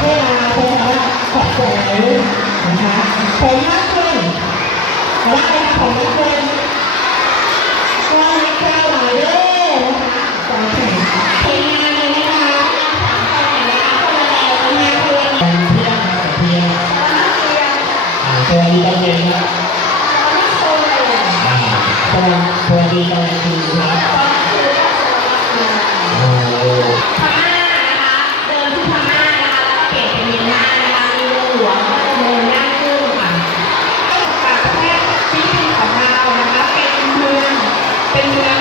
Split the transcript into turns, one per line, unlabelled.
เวลาเป็นสำหรับขอบสวยนะคะผมมากขึ้นรักเลยค่ะผมมากขึ้นก็รักเจ้าไหลายเด้อสองแขนเห็นงานเลยนะคะมาคนละเท
ี่ยงเที่ยงสวัสดีตอนเย็นนะสวัสดีตอนกลางคืน
péndulo